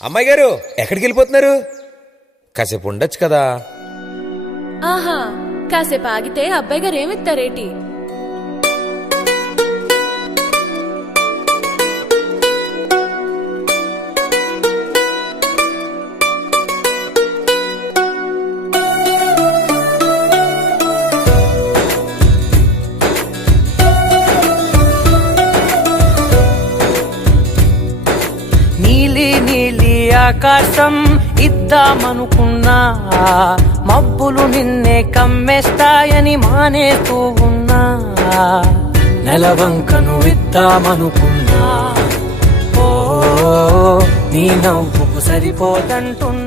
అమ్మాయి గారు ఎక్కడికి వెళ్ళిపోతున్నారు? కాసేపు ఉండొచ్చు కదా. ఆహా, కాసేపు ఆగితే అబ్బాయి గారు ఏమిస్తారేటి? నీలి నీలి ఆకాశం ఇద్దామనుకున్నా, మబ్బులు నిన్నే కమ్మేస్తాయని మానేస్తూ ఉన్నా. నెలవంకను ఇద్దామనుకున్నా, ఓ నీ నవ్వుకు సరిపోదంటున్నా.